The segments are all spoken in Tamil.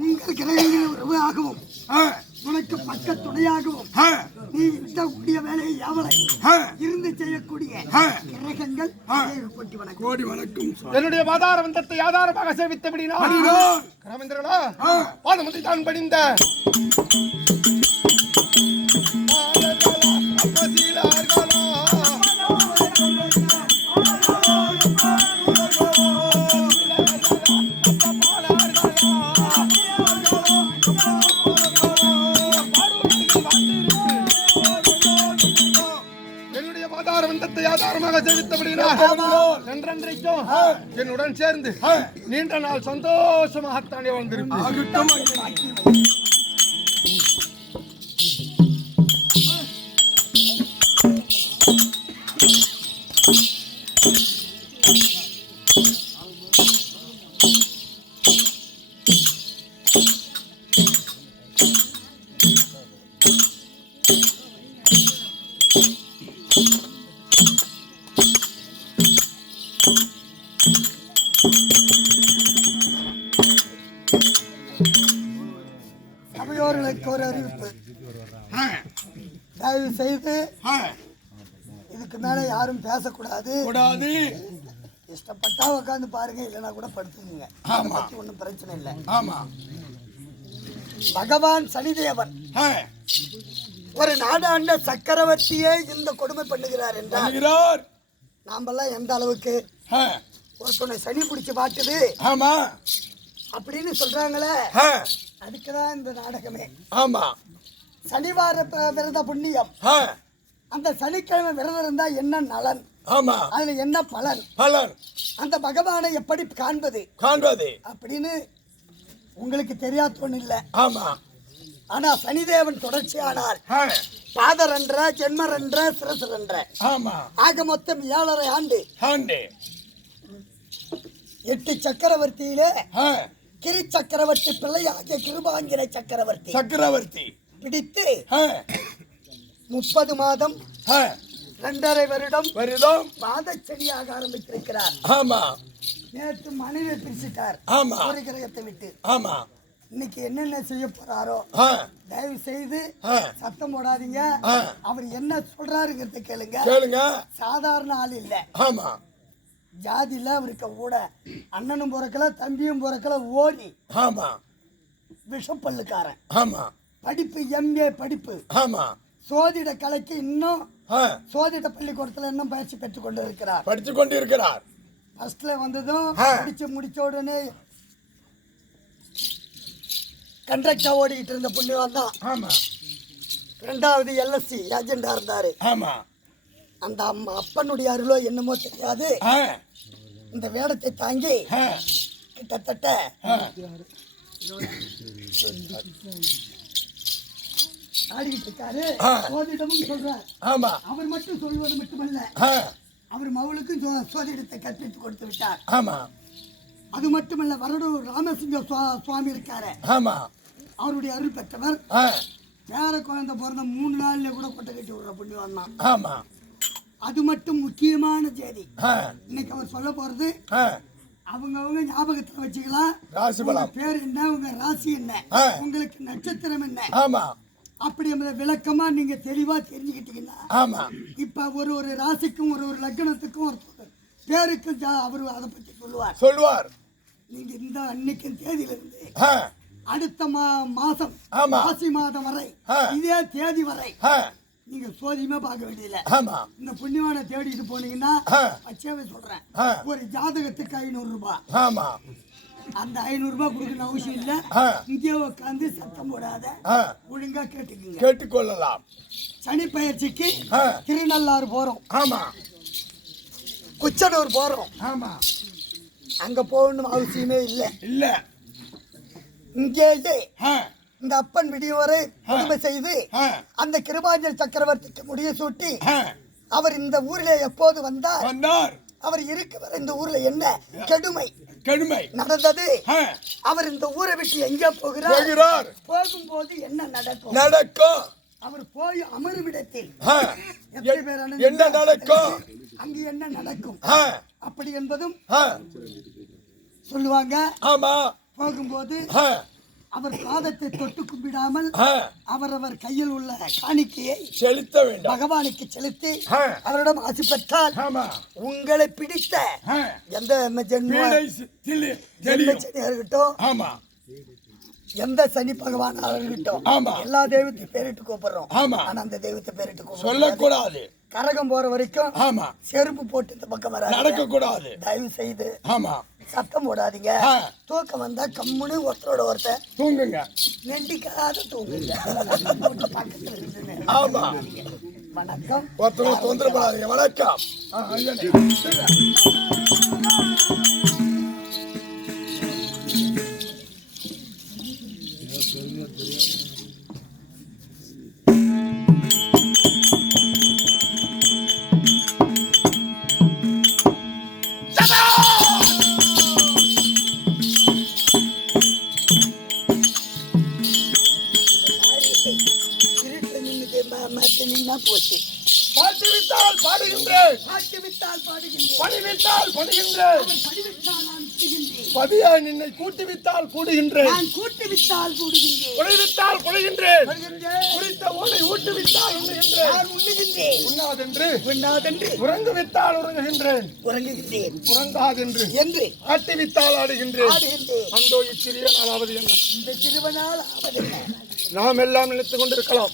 உங்கள் கிரகங்கள் உறவாகவும் உனக்கு பக்க துணையாகவும் நீ கூடிய வேலையை எவளை இருந்து செய்யக்கூடிய கிரகங்கள் கோடி வணக்கம். என்னுடைய வாதார வந்தத்தை ஆதாரமாக சேவித்தபடினா கிரமேந்திரா பாதமதி தான் படிந்த என்னுடன் சேர்ந்து நீண்ட நாள் சந்தோஷமாகத்தானே வாழ்ந்திருப்பேன். சபையோர்களுக்கு ஒரு அறிவிப்பு. தயவு செய்து இதுக்கு மேல யாரும் பேசக்கூடாது. இஷ்டப்பட்டா உட்காந்து பாருங்க, இல்லைன்னா கூட படுத்துங்க. ஒன்றும் பிரச்சனை இல்லை. பகவான் சனிதேவன் ஒரு நாடாண்ட சக்கரவர்த்தியே இந்த கொடுமை பண்ணுகிறார் என்றார் நாமெல்லாம் எந்த அளவுக்கு ஒருத்தனை சனி பிடிச்சு மாட்டுது அப்படின்னு சொல்றாங்களே, அதுக்குதான் இந்த நாடகமே. சனிவார விரத புண்ணியம். அந்த சனிக்கிழமை விரதம் இருந்தா என்ன நலன், அதுல என்ன பலன், அந்த பகவானை எப்படி காண்பது அப்படின்னு உங்களுக்கு தெரியாத ஒண்ணு இல்ல. ஆனா சனிதேவன் தொடர்ச்சியானார். பாதர் என்ற, ஜென்மர் என்ற, சிரசர் என்ற, ஆக மொத்தம் 7.5 ஆண்டு 8 சக்கரவர்த்தியிலே கிரி சக்கரவர்த்தி பிள்ளையாகிய கிருபாங்கிற சக்கரவர்த்தி பிடித்து 30 மாதம் 2.5 வருடம் பாதச்செடியாக ஆரம்பித்திருக்கிறார். நேற்று மனைவி பிரிச்சுட்டார் ஒரு கிரகத்தை விட்டு. இன்னைக்கு என்னென்ன செய்ய போறாரோ தயவு செய்து சத்தம் போடாதீங்க. அவர் என்ன சொல்றாருங்கிறத கேளுங்க. சாதாரண ஆள் இல்ல. ஜாதியில அவருக்கு கூட அண்ணனும் பிறக்கல, தம்பியும் பிறக்கல, ஓடி விஷப்பல்லுக்காரன். படிப்பு MA படிப்பு. சோதிட கலைக்கு இன்னும் சோதிட பள்ளிக்கூடத்துல இன்னும் பயிற்சி பெற்றுக் கொண்டு இருக்கிறார். ஃபர்ஸ்ட்ல வந்ததும் படிச்சு முடிச்ச உடனே கண்ட்ராக்டா ஓடிக்கிட்டு இருந்த புண்ணியவான் தான். 2வது LSC ஏஜெண்டா இருந்தாரு. அந்த அப்பனுடைய அருளோ என்னமோ தெரியாது, இந்த வேடத்தை தாங்கி கிட்டத்தட்ட ஆடிக்கிட்டு இருக்காரு. சோதிடமும் சொல்றார். அவர் மட்டும் சொல்வது மட்டுமல்ல, அவர் மகளுக்கும் சோதிடத்தை கற்பித்து கொடுத்து விட்டார். அது மட்டுமல்ல, வரடூர் ராமசிங்க சுவாமி இருக்காரு, அவருடைய அருள் பெற்றவர். வேற குழந்தை பிறந்த 3 நாள்ல கூட கொட்டை கட்டி விடுற புண்ணியம் தான். அது மட்டும் முக்கியமான செய்தி. இன்னைக்கு அவர் சொல்ல போறது அவங்க ஞாபகத்துல வச்சுக்கலாம். பேர் என்ன, உங்க ராசி என்ன, உங்களுக்கு நட்சத்திரம் என்ன, அப்படி விளக்கமா நீங்க தெளிவா தெரிஞ்சுக்கிட்டீங்கன்னா இப்ப ஒரு ராசிக்கும் ஒரு லக்னத்துக்கும் ஒரு பேருக்கு அவரு அதை பத்தி சொல்லுவார். நீங்க இந்த அன்னைக்கு தேதியில இருந்து அடுத்த மாசம் மாசி மாதம் வரை இதே தேதி வரை நீங்க சோதியமே பார்க்க வேண்டியதில்லை. இந்த புண்ணியவான தேடிட்டு போனீங்கன்னா பச்சையாவே சொல்றேன், ஒரு ஜாதகத்துக்கு 500 ரூபாய். அந்த 500 ரூபாய் கொடுக்கணும் அவசியம் இல்ல. இங்கே உட்காந்து சத்தம் போடாத, ஒழுங்கா கேட்டுக்கொள்ளலாம். சனி பயிற்சிக்கு திருநள்ளாறு போறோம், குச்சனூர் போறோம். அங்க போகணும் அவசியமே இல்ல. இங்கேயே இந்த அப்பன் விடியவரை கொடுமை செய்து அந்த கிருபாஞ்சல் சக்கரவர்த்திக்கு முடிய சூட்டி அவர் இந்த ஊரிலே எப்போது வந்தார், அவர் இருக்க வர இந்த ஊர்ல என்ன கெடுமை நடந்தது, அவர் இந்த ஊரை விட்டு எங்க போகிறார், போகும்போது என்ன நடக்கும், அவர் போய் அமருமிடத்தில் என்ன நடக்கும், அங்கு என்ன நடக்கும் அப்படி என்பதும் சொல்லுவாங்க. போகும்போது அவர் பாதத்தை தொட்டு கும்பிடாமல் அவரவர் கையில் உள்ள காணிக்கையை செலுத்த வேண்டும், பகவானுக்கு செலுத்தி அவரிடம் ஆசி பெற்றால் உங்களை பிடித்த எந்த இருக்கட்டும், எந்த சனி பகவான் இருக்கட்டும், எல்லா தெய்வத்தையும் பேரிட்டு கூப்பிடுறோம். ஆனா அந்த தெய்வத்தை பேரிட்டு சொல்லக்கூடாது. கரகம் போற வரைக்கும் செருப்பு போட்டு இந்த பக்கம் வர நடக்க கூடாது. தயவு செய்து சத்தம் போடாதீங்க. தூக்கம் வந்தா கம்முன்னு ஒருத்தரோட ஒருத்தர் தூங்குங்க, நெண்டிக்காத தூங்குங்க. பக்கத்துல இருந்து வணக்கம், ஒருத்தரோட தொந்தரவு பண்ணாதீங்க. வணக்கம். போச்சு. பாட்டுவித்தால் பாடுகின்றேன், பணிவித்தால் படுகின்றேன், பதியாய் நின்னை கூட்டுவித்தால் கூடுகின்றேன், குறைவித்தால் குறைகின்றேன், குறித்த ஊனை ஊட்டுவித்தால் உண்ணுகின்றேன், உண்ணாதென்று உறங்குவித்தால் உறங்குகின்றேன், உறங்காதென்று என்று ஆட்டிவித்தால் ஆடுகின்றேன். அந்தோ இச்சிறிய நாளாவது என்ன, இந்த சிறுவனால் நாம் எல்லாம் நினைத்துக் கொண்டிருக்கலாம்.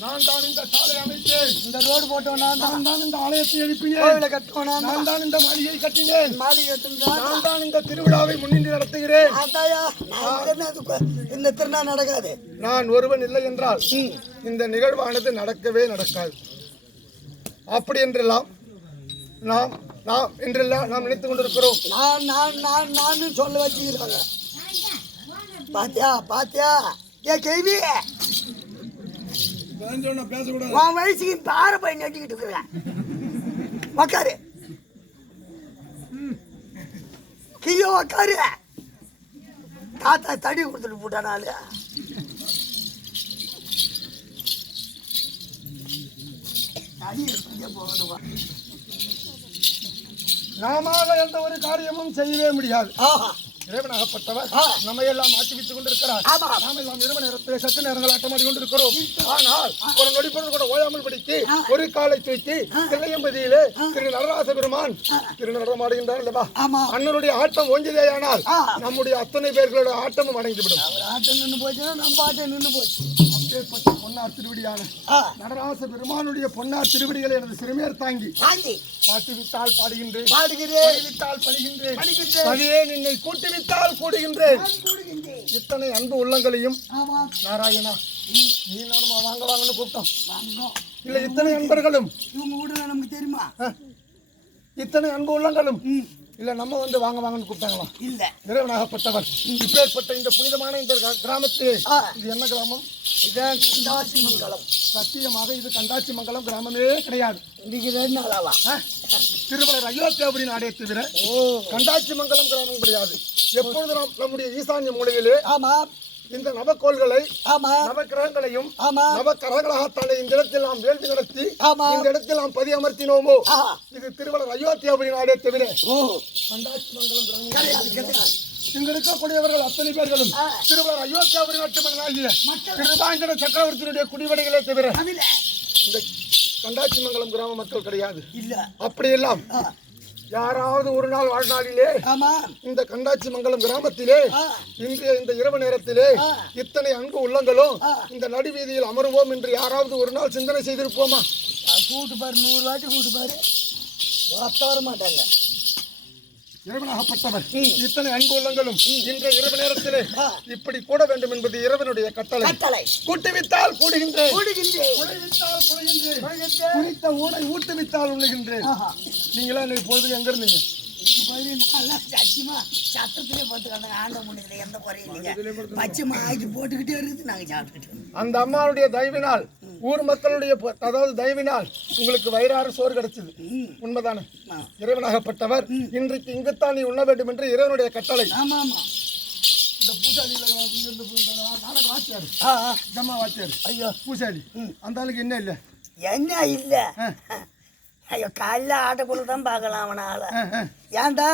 நான் தான் இந்த சாலை அமைத்தேன், இந்த ரோடு போட்டோம், நான் தான் இந்த ஆலயத்தை எழுப்பினேன், நான் தான் இந்த மாளிகையை கட்டினேன், நான் தான் இந்த திருவிழாவை முன்னின்று நடத்துகிறேன். இந்த திருநா நடக்காது. நான் ஒருவன் இல்லை என்றால் இந்த நிகழ்வானது நடக்கவே நடக்காது. அப்படி என்றெல்லாம் நாம் என்றெல்லாம் நாம் நினைத்துக் கொண்டிருக்கிறோம். நான் சொல்ல வச்சுக்கிறாங்க. பாத்தியா ஏ கேள்வி, வயசுக்கு பார போய் நட்டிக்கிட்டு இருக்கிறேன். உக்காரு கியோ, உக்காரு. தாத்தா தடி கொடுத்துட்டு போட்டானாலு. நாம எந்த ஒரு காரியமும் செய்யவே முடியாது. இறைவனாகப்பட்டவர் நம்ம எல்லாம் மாற்றிவித்துக் கொண்டிருக்கிறார். நாம் எல்லாம் இரவு நேரத்தில் சற்று நேரங்கள் ஆட்டமாடி கொண்டிருக்கிறோம். ஆனால் ஒரு நொடிப்பொழுது கூட ஓயாமல் படித்து ஒரு காலை தூக்கி தில்லையம்பதியிலே திரு நடராச பெருமான் திரு நடமாடுகின்றார் அல்லவா? அண்ணனுடைய ஆட்டம் ஓஞ்சிதேயானால் நம்முடைய அத்தனை பேர்களோட ஆட்டமும் அடைந்துவிடும். ஆட்டம் நின்று போச்சுன்னா நம்ம ஆட்டம் நின்று போச்சு. அப்பேற்பட்ட பொன்னார் திருவடியான நடராச பெருமானுடைய பொன்னார் திருவடிகளை எனது சிறுமியர் தாங்கி பாட்டுவித்தால் பாடுகின்றேன், வித்தால் படுகின்றேன், பதியே நின்னை கூட்டுவித்தால் கூடுகின்றேன். இத்தனை அன்பு உள்ளங்களையும் நாராயணா நீ நானும் வாங்க வாங்கன்னு கூப்பிட்டோம். இல்ல இத்தனை அன்பர்களும் நமக்கு தெரியுமா? இத்தனை அன்பு உள்ளங்களும் இல்ல நம்ம வந்து வாங்க வாங்கன்னு கூப்பிட்டாங்களா? இல்ல. இறைவனாகப்பட்டவர் இப்பேற்பட்ட இந்த புனிதமான இந்த கிராமத்து, இது என்ன கிராமம்? இது கண்டாச்சி மங்கலம். சத்தியமாக இது கண்டாச்சி மங்கலம் கிராமமே கிடையாது. திருமலர் அயோத்தியாபுரி நாடே தவிர கண்டாச்சி மங்கலம் கிராமம் கிடையாது. எப்பொழுது நாம் நம்முடைய ஈசான்ய மூலையிலே இந்த நவக்கோள்களை நவக்கிரகங்களையும் நவக்கரங்களாகத்தானே இந்த இடத்தில் நாம் வேள்வி நடத்தி இந்த இடத்தில் நாம் பதி அமர்த்தினோமோ, இது திருமலர் அயோத்தியாபுரி நாடே தவிர கண்டாச்சி மங்கலம் கிராமம். இங்க இருக்கக்கூடியவர்கள் அத்தனை பேர்களும் திருமலர் அயோத்தியாபுரி நாட்டு திருவாங்கட சக்கரவர்த்தியினுடைய குடிவடைகளே தவிர இந்த கண்டாச்சி மங்கலம் கிராம மக்கள் கிடையாது. இல்ல அப்படியெல்லாம் யாராவது ஒரு நாள் வாழ்நாளிலே ஆமா இந்த கண்டாச்சி மங்கலம் கிராமத்திலே இந்த இரவு நேரத்திலே இத்தனை அன்பு உள்ளங்களும் இந்த நடுவீதியில் அமருவோம் என்று யாராவது ஒரு நாள் சிந்தனை செய்திருப்போமா? கூட்டு பாரு 100 வாட்டி கூட்டு பாரு வர மாட்டாங்க. இறைவனாகப்பட்டவர் இத்தனை அன்பு உள்ளங்களும் இன்றைய இரவு நேரத்திலே இப்படி கூட வேண்டும் என்பது இறைவனுடைய கட்டளை. கூட்டுவித்தால் கூடுகின்றேன், குழைவித்தால் குழைகின்றேன், குளித்த ஊனை ஊட்டுவித்தால் உண்ணுகின்றேன். நீங்களா இன்னைக்கு பொழுதுக்கு எங்க இருந்தீங்க? சத்தியமா சத்தத்திலே போட்டுக்காங்க. ஆண்ட முடியல, எந்த குறையும் இல்லைங்க. பச்சைமா ஆக்கி போட்டுக்கிட்டே இருக்குது, நாங்க சாப்பிட்டுட்டு. அந்த அம்மாவுடைய தயவினால், ஊர் மக்களுடைய அதாவது தயவினால் உங்களுக்கு வயிறாறு சோறு கிடைச்சது. உண்மைதானே? இறைவனாகப்பட்டவர் இன்றைக்கு இங்குத்தான் நீ உண்ண வேண்டும் என்று இறைவனுடைய கட்டளை. ஆமா ஆமா. இந்த பூசாரி நாடக வாத்தியாரு, ஜம்மா வாத்தியாரு, ஐயோ பூசாரி, அந்த ஆளுக்கு என்ன இல்லை? என்ன இல்ல? ஐயோ காலைல ஆட்டக்குள்ள தான் பார்க்கலாம் அவனால. ஏன்டா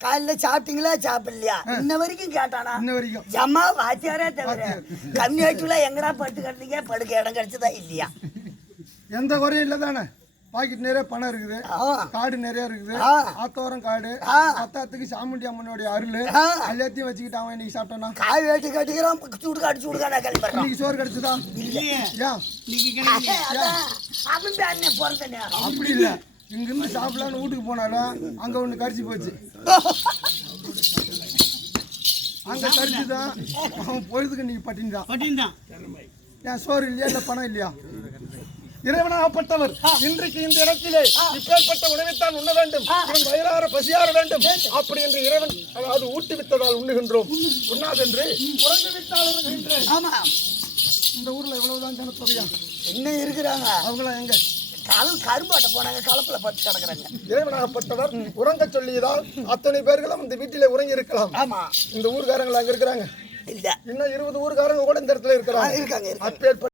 காலைல சாப்பிட்டீங்களா சாப்பிடலையா இன்ன வரைக்கும் கேட்டானா? இன்ன வரைக்கும் ஜம்மா வாத்தியாரே தவிர கம்யூனிட்டில எங்கடா படுத்து கட்டுறீங்க, படுக்க இடம் கிடைச்சதா இல்லையா? எந்த குறையும் இல்லை தானே? பாக்கெட் நிறைய பணம் இருக்குது, காடு நிறைய இருக்குது, ஆத்தோரம் காடு, பத்தாத்துக்கு சாமுண்டி அம்மனுடைய அருள் எல்லாத்தையும் வச்சுக்கிட்டு அவன் இன்னைக்கு சாப்பிட்டானா? காய் வேட்டி கட்டிக்கிறான், சூடு காட்டு சூடு காட்டா கிளம்புறான். இன்னைக்கு சோறு கிடைச்சதா? அவன் பிறந்த அப்படி இல்ல, இங்கிருந்து சாப்பிடலான்னு வீட்டுக்கு போனாலும் அங்க ஒண்ணு கரிச்சு போச்சு. அங்க கரிச்சுதான் அவன் பொழுதுக்கு இன்னைக்கு பட்டினி தான். ஏன் சோறு இல்லையா, இல்ல பணம் இல்லையா? இறைவனாகப்பட்டவர் இன்றைக்கு இந்த இடத்திலே இப்பேற்பட்ட உணவைத்தான் உண்ண வேண்டும், இவன் வயிறார பசியார வேண்டும் அப்படி என்று இறைவன் அதாவது ஊட்டுவித்ததால் உண்ணுகின்றோம். உண்ணாதென்று குறைந்து விட்டால் உண்ணுகின்றேன். ஆமா. இந்த ஊர்ல எவ்வளவுதான் ஜனத்தொகையா என்ன இருக்கிறாங்க? அவங்களாம் எங்க? கரும்பாட்ட போனாங்க, களப்புல பத்து கிடக்குறாங்க. இறைவனாகப்பட்டவர் உறங்க சொல்லியதால் அத்தனை பேர்களும் இந்த வீட்டிலே உறங்கி இருக்கலாம். ஆமா. இந்த ஊர்காரங்கள் அங்க இருக்கிறாங்க இல்ல, இன்னும் 20 ஊர்காரங்க கூட இந்த இடத்துல இருக்கிறாங்க. அப்பேற்பட்ட